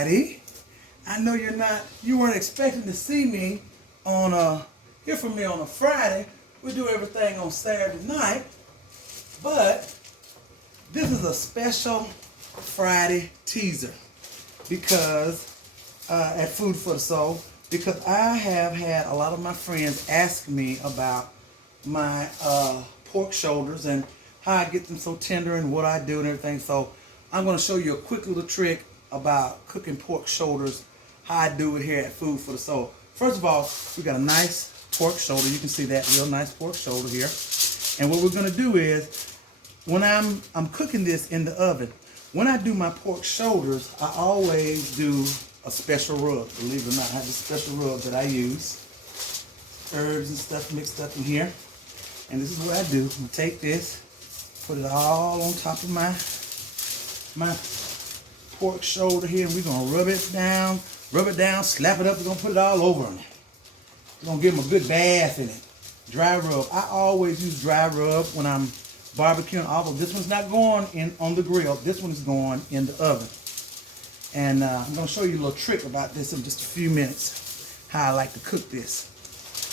everybody. I know you weren't expecting to see me hear from me on a Friday. We do everything on Saturday night, but this is a special Friday teaser because at Food for the Soul, because I have had a lot of my friends ask me about my pork shoulders and how I get them so tender and what I do and everything. So I'm going to show you a quick little trick about cooking pork shoulders, how I do it here at Food for the Soul. First of all, we got a nice pork shoulder. You can see that real nice pork shoulder here. And what we're going to do is, when I'm cooking this in the oven, when I do my pork shoulders, I always do a special rub. Believe it or not, I have a special rub that I use. Herbs and stuff mixed up in here. And this is what I do. I'm going to take this, put it all on top of my pork shoulder here, and we're going to rub it down, slap it up. We're going to put it all over on it. We're going to give them a good bath in it. Dry rub. I always use dry rub when I'm barbecuing, although this one's not going in on the grill. This one's going in the oven. And I'm going to show you a little trick about this in just a few minutes, how I like to cook this.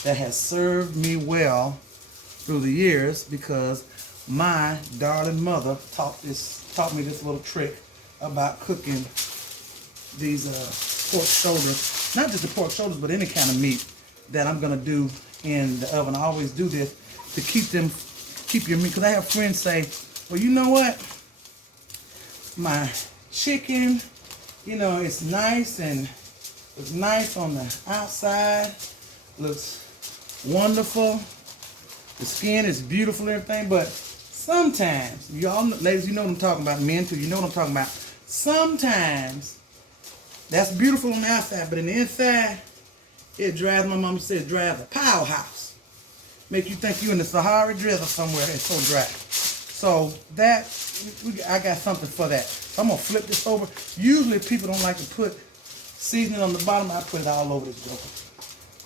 That has served me well through the years because my darling mother taught me this little trick about cooking these pork shoulders. Not just the pork shoulders, but any kind of meat that I'm going to do in the oven. I always do this to keep your meat. Because I have friends say, well, you know what? My chicken, it's nice and it's nice on the outside. Looks wonderful. The skin is beautiful and everything. But sometimes, y'all, ladies, you know what I'm talking about. Men too, you know what I'm talking about. Sometimes, that's beautiful on the outside, but in the inside, it drives, my mama said, it drives a powerhouse. Make you think you're in the Sahara Desert somewhere. It's so dry. So I got something for that. So I'm going to flip this over. Usually people don't like to put seasoning on the bottom. I put it all over this joker.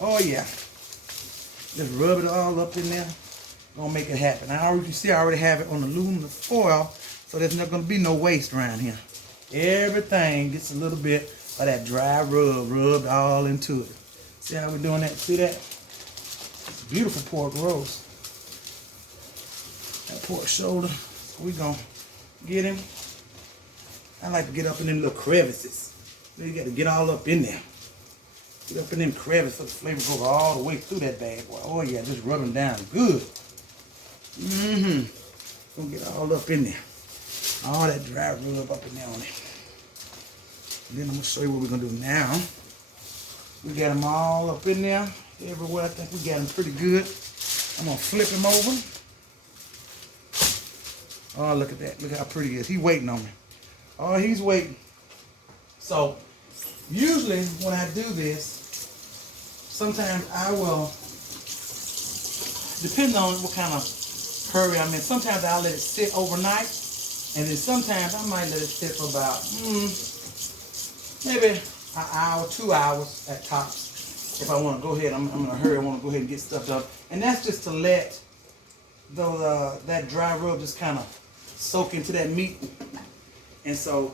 Oh yeah. Just rub it all up in there. Gonna make it happen. You can see I already have it on aluminum foil, so there's not going to be no waste around here. Everything gets a little bit of that dry rub rubbed all into it. See how we're doing that? See that? It's beautiful pork roast. That pork shoulder. We're going to get him. I like to get up in them little crevices. You got to get all up in there. Get up in them crevices so the flavor goes all the way through that bad boy. Oh yeah, just rub them down good. Gonna get all up in there. All that dry rub up in there on it. And then I'm going to show you what we're going to do now. We got them all up in there. Everywhere. I think we got them pretty good. I'm going to flip him over. Oh, look at that. Look how pretty he is. He's waiting on me. Oh, he's waiting. So, usually when I do this, sometimes I will, depending on what kind of hurry I'm in, sometimes I'll let it sit overnight. And then sometimes I might let it sit for about, maybe an hour, 2 hours at tops. If I want to go ahead, I'm in a hurry, I want to go ahead and get stuff done. And that's just to let that dry rub just kind of soak into that meat. And so,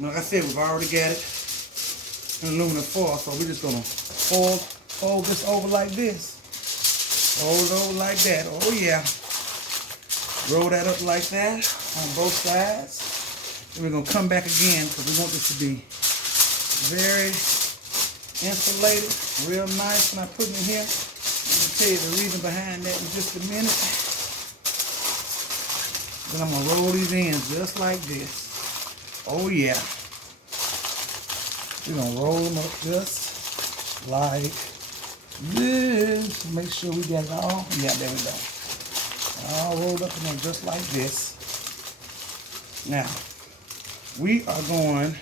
like I said, we've already got it in aluminum foil, so we're just going to fold this over like this. Fold it over like that. Oh yeah. Roll that up like that on both sides. Then we're going to come back again because we want this to be very insulated, real nice when I put it in here. I'm going to tell you the reason behind that in just a minute. Then I'm going to roll these in just like this. Oh yeah. We're going to roll them up just like this. Make sure we got it all. Yeah, there we go. All rolled up in there just like this. Now, we are going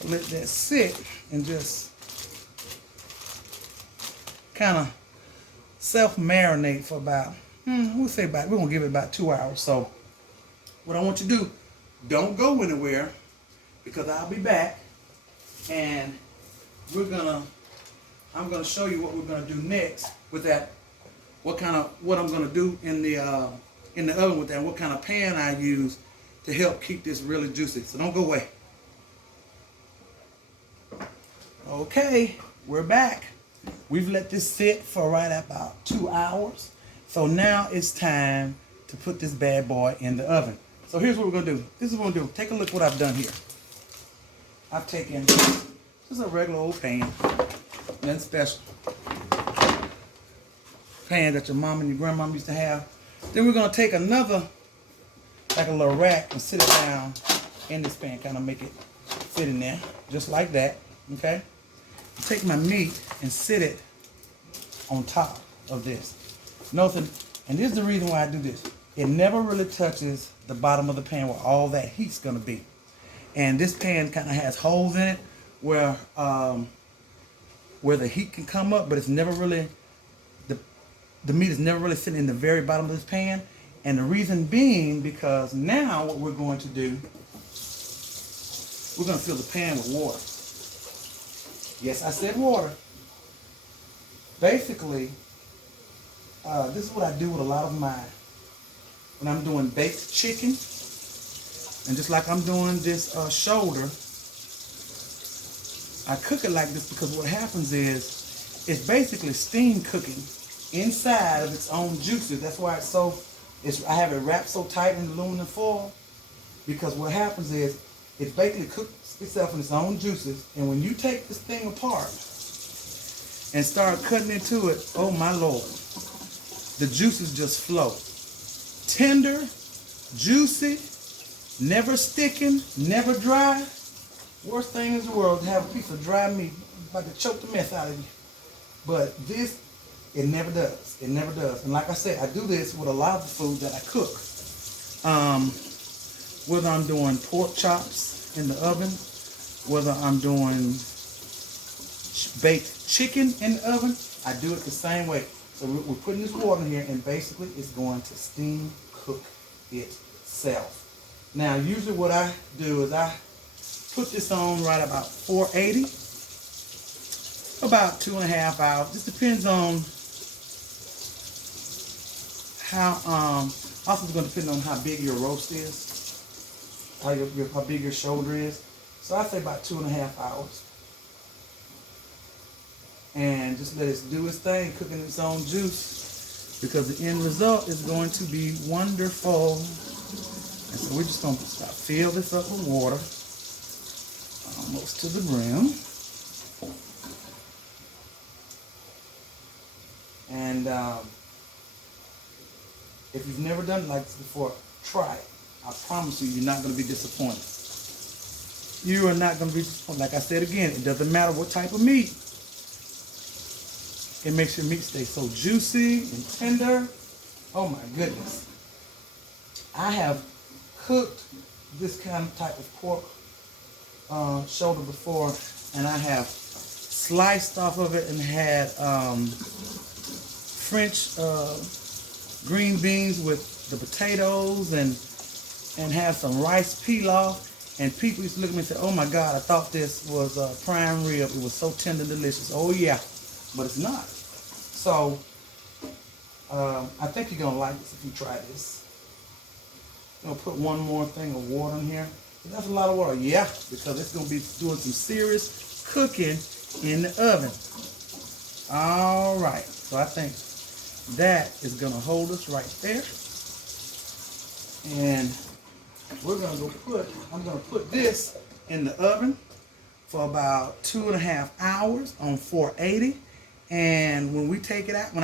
to let that sit and just kind of self-marinate for about, we're going to give it about 2 hours. So, what I want you to do, don't go anywhere because I'll be back and I'm going to show you what we're going to do next with that. What I'm going to do in the oven with that, and what kind of pan I use to help keep this really juicy. So don't go away. Okay, we're back. We've let this sit for right about 2 hours. So now it's time to put this bad boy in the oven. So here's what we're gonna do. This is what we're gonna do. Take a look what I've done here. I've taken just a regular old pan, nothing special. Pan that your mom and your grandmom used to have. Then we're gonna take another, like a little rack, and sit it down in this pan, kind of make it fit in there, just like that, okay? Take my meat and sit it on top of this. Nothing, and this is the reason why I do this. It never really touches the bottom of the pan where all that heat's gonna be. And this pan kind of has holes in it where the heat can come up, but it's never really, the meat is never really sitting in the very bottom of this pan. And the reason being because now what we're going to do, we're gonna fill the pan with water. Yes, I said water. Basically, this is what I do with a lot of mine. When I'm doing baked chicken, and just like I'm doing this shoulder, I cook it like this because what happens is, it's basically steam cooking inside of its own juices. That's why I have it wrapped so tight in aluminum foil, because what happens is, it basically cooks itself in its own juices, and when you take this thing apart and start cutting into it, oh my Lord, the juices just flow. Tender, juicy, never sticking, never dry. Worst thing in the world to have a piece of dry meat, about to choke the mess out of you. But this, it never does. It never does. And like I said, I do this with a lot of the food that I cook. Whether I'm doing pork chops in the oven, whether I'm doing baked chicken in the oven, I do it the same way. So we're putting this water in here, and basically it's going to steam cook itself. Now, usually what I do is I put this on right about 480, about 2.5 hours. Just depends on how, also it's going to depend on how big your roast is. How big your shoulder is. So I say about 2.5 hours. And just let it do its thing, cooking its own juice, because the end result is going to be wonderful. And so we're just going to fill this up with water, almost to the brim. And if you've never done it like this before, try it. I promise you, you're not going to be disappointed. You are not going to be disappointed. Like I said again, it doesn't matter what type of meat. It makes your meat stay so juicy and tender. Oh my goodness. I have cooked this kind of type of pork shoulder before, and I have sliced off of it and had French green beans with the potatoes and have some rice pilaf. And people used to look at me and say, oh my God, I thought this was prime rib. It was so tender and delicious. Oh yeah, but it's not. So I think you're gonna like this if you try this. I'm gonna put one more thing of water in here. That's a lot of water, yeah, because it's gonna be doing some serious cooking in the oven. All right, so I think that is gonna hold us right there. And we're gonna I'm gonna put this in the oven for about 2.5 hours on 480. And when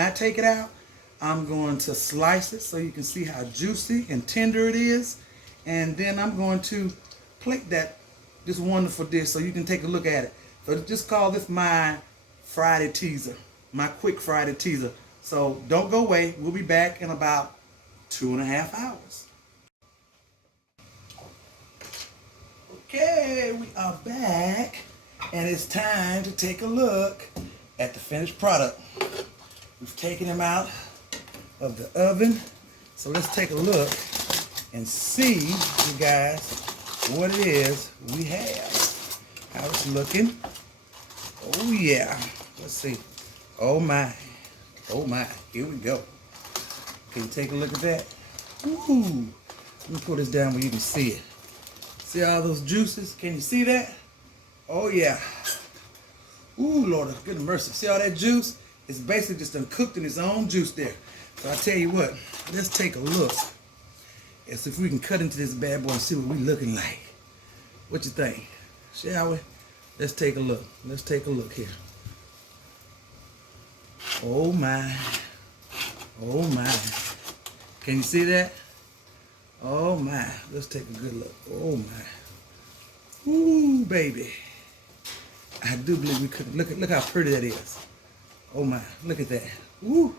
I take it out, I'm going to slice it so you can see how juicy and tender it is. And then I'm going to plate this wonderful dish so you can take a look at it. So just call this my Friday teaser, my quick Friday teaser. So don't go away. We'll be back in about 2.5 hours. Okay, we are back, and it's time to take a look at the finished product. We've taken them out of the oven, so let's take a look and see, you guys, what it is we have. How it's looking. Oh yeah, let's see. Oh my, here we go. Can you take a look at that? Ooh, Let me pull this down where you can see it. See all those juices? Can you see that? Oh yeah. Ooh, Lord of goodness mercy. See all that juice? It's basically just uncooked in its own juice there. So I tell you what, let's take a look. And see if we can cut into this bad boy and see what we looking like. What you think? Shall we? Let's take a look. Let's take a look here. Oh my. Oh my. Can you see that? Oh my. Let's take a good look. Oh my. Ooh, baby. I do believe we could. Look how pretty that is. Oh my. Look at that. Ooh.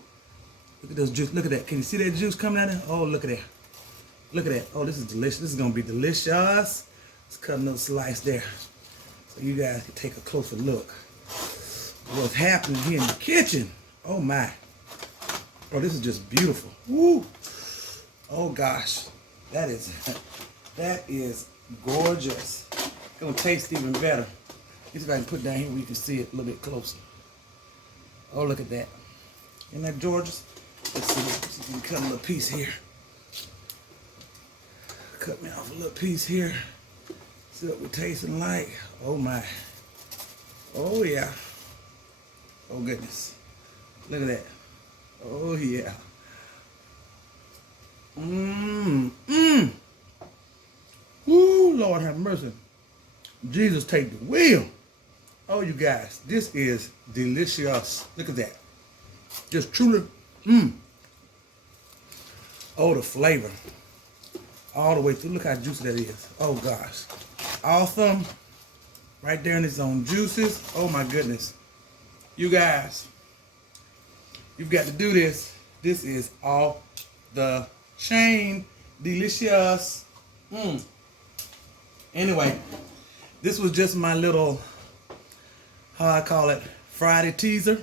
Look at those juice. Look at that. Can you see that juice coming out of there? Oh, look at that. Look at that. Oh, this is delicious. This is going to be delicious. Let's cut another slice there so you guys can take a closer look. What's happening here in the kitchen? Oh my. Oh, this is just beautiful. Woo. Oh gosh. That is gorgeous. It's gonna taste even better. Let me see if I can put it down here where you can see it a little bit closer. Oh, look at that. Isn't that gorgeous? Let's see if we can cut a little piece here. Cut me off a little piece here. See what we're tasting like. Oh my. Oh yeah. Oh goodness. Look at that. Oh yeah. Ooh, Lord have mercy. Jesus, take the wheel. Oh, you guys, this is delicious. Look at that. Just truly, Oh, the flavor. All the way through. Look how juicy that is. Oh gosh. Awesome. Right there in its own juices. Oh my goodness. You guys, you've got to do this. This is off the chain. Delicious. Anyway, this was just my little, how I call it, Friday teaser.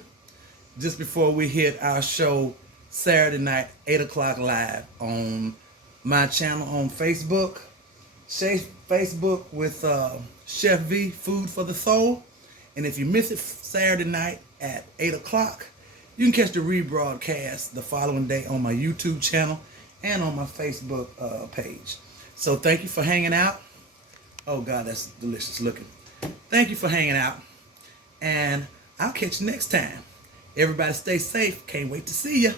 Just before we hit our show Saturday night, 8 o'clock live on my channel on Facebook. Facebook with Chef V, Food for the Soul. And if you miss it Saturday night at 8 o'clock, you can catch the rebroadcast the following day on my YouTube channel and on my Facebook page. So thank you for hanging out. Oh God, that's delicious looking. Thank you for hanging out. And I'll catch you next time. Everybody stay safe. Can't wait to see you.